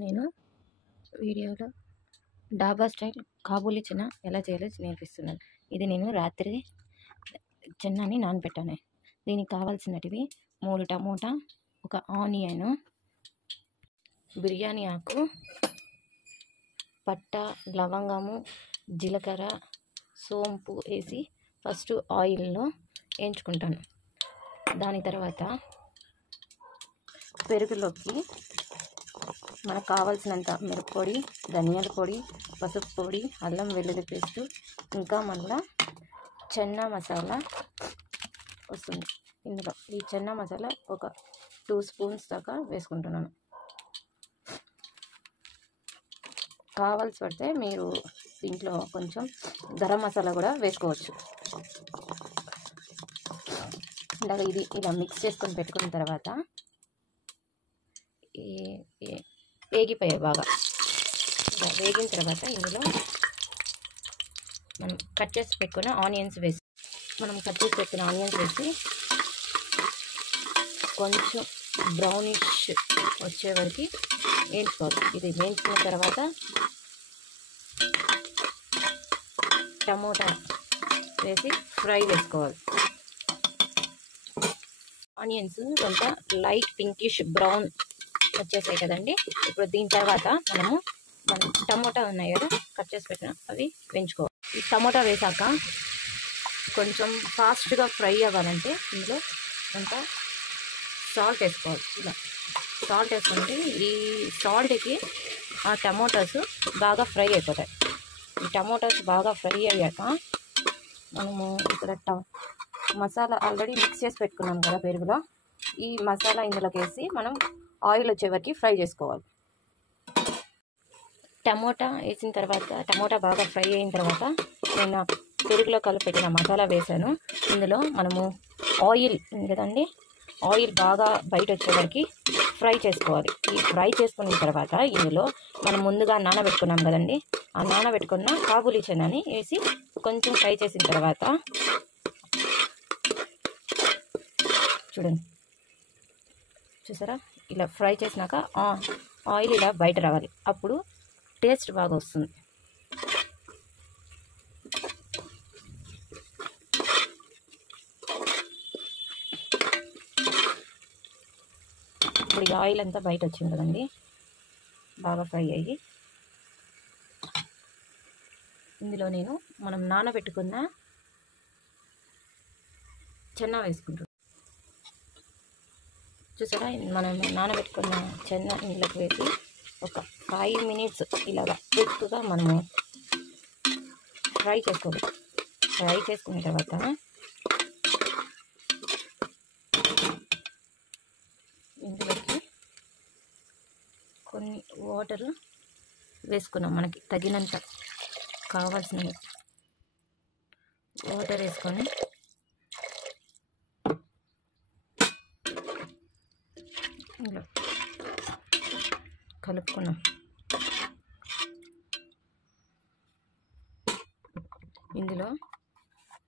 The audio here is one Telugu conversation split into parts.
నేను వీడియోలో డాబా స్టైల్ కాబూలీ చెన్నా ఎలా చేయాలో నేర్పిస్తున్నాను. ఇది నేను రాత్రి చెన్నాని నానబెట్టాను. దీనికి కావాల్సినటివి 3 టమోటా, ఒక ఆనియన్, బిర్యానీ ఆకు, పట్ట, లవంగము, జీలకర్ర, సోంపు వేసి ఫస్ట్ ఆయిల్లో వేయించుకుంటాను. దాని తర్వాత పెరుగులోకి మనకు కావాల్సినంత మిరప్పొడి, ధనియాల పొడి, పసుపు పొడి, అల్లం వెల్లుల్లి పేస్ట్, ఇంకా మళ్ళీ చెన్నా మసాలా వస్తుంది. ఇందులో ఈ చెన్నా మసాలా ఒక 2 స్పూన్స్ దాకా వేసుకుంటున్నాను. కావాల్సి పడితే మీరు దీంట్లో కొంచెం గరం మసాలా కూడా వేసుకోవచ్చు. ఇందాక ఇది ఇలా మిక్స్ చేసుకొని పెట్టుకున్న తర్వాత వేగిపోయాయి బాగా. ఇలా వేగిన తర్వాత ఇందులో మనం కట్ చేసి పెట్టుకున్న ఆనియన్స్ వేసి కొంచెం బ్రౌనిష్ వచ్చే వరకు వేయించుకోవాలి. ఇది వేయించుకున్న తర్వాత టమోటా వేసి ఫ్రై చేసుకోవాలి. ఆనియన్స్ కొంత లైట్ పింకిష్ బ్రౌన్ వచ్చేసాయి కదండి. ఇప్పుడు దీని తర్వాత మనం టమోటా ఉన్నాయి కదా కట్ చేసి పెట్టిన అవి వేయించుకోవాలి. ఈ టమోటా వేసాక కొంచెం ఫాస్ట్గా ఫ్రై అవ్వాలంటే ఇందులో కొంత సాల్ట్ వేసుకోవాలి. ఇలా సాల్ట్ వేసుకుంటే ఈ సాల్ట్కి ఆ టమోటాస్ బాగా ఫ్రై అయిపోతాయి. ఈ టమోటాస్ బాగా ఫ్రై అయ్యాక మనము ఇక్కడ మసాలా ఆల్రెడీ మిక్స్ చేసి పెట్టుకున్నాం కదా పెరుగులో, ఈ మసాలా ఇందులోకి వేసి మనం ఆయిల్ వచ్చే వరకు ఫ్రై చేసుకోవాలి. టమోటా వేసిన తర్వాత టమోటా బాగా ఫ్రై అయిన తర్వాత నేను పెరుగులో కలిపి పెట్టిన మసాలా వేసాను. ఇందులో మనము ఆయిల్ ఉంది కదండి, ఆయిల్ బాగా బయట వచ్చే వరకు ఫ్రై చేసుకోవాలి. ఈ ఫ్రై చేసుకున్న తర్వాత ఇందులో మనం ముందుగా నానబెట్టుకున్నాం కదండి, ఆ నానబెట్టుకున్న కాబూలీ చెన్నాని వేసి కొంచెం ఫ్రై చేసిన తర్వాత చూసారా, ఇలా ఫ్రై చేసినాక ఆయిల్ ఇలా బయట రావాలి. అప్పుడు టేస్ట్ బాగా వస్తుంది. ఇప్పుడు ఈ ఆయిల్ అంతా బయట వచ్చింది కదండి, బాగా ఫ్రై అయ్యి ఇందులో నేను మనం నానబెట్టుకున్న చెన్నా వేసుకుంటాం. చూసారా, మనం నానబెట్టుకున్న చెన్నా ఇందులోకి వేసి ఒక 5 మినిట్స్ ఇలాగా క్విక్గా మనము ఫ్రై చేసుకోవాలి. ఫ్రై చేసుకున్న తర్వాత ఇందులోకి కొన్ని వాటర్ వేసుకున్నాం. మనకి తగినంత కావాల్సిన వాటర్ వేసుకొని ఇలా కలుపుకున్నాం. ఇందులో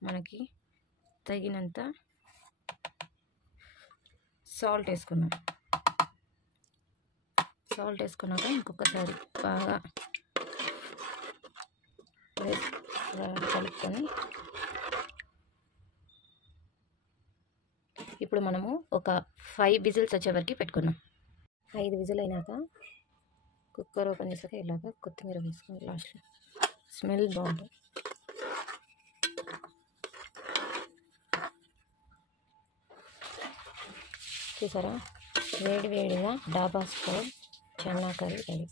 మనకి తగినంత సాల్ట్ వేసుకున్నాం. సాల్ట్ వేసుకున్నాక ఇంకొకసారి బాగా కలుపుకొని ఇప్పుడు మనము ఒక 5 విజిల్స్ వచ్చే వరకు పెట్టుకున్నాం. 5 విజిల్ అయినాక కుక్కర్ ఓపెన్ చేసాక ఇలాగ కొత్తిమీర వేసుకుని లాస్ట్లో స్మెల్ బాగుంటుంది. చూసారా, వేడివేడిగా డాబా స్టైల్ చెన్నా కర్రీ రెడీ.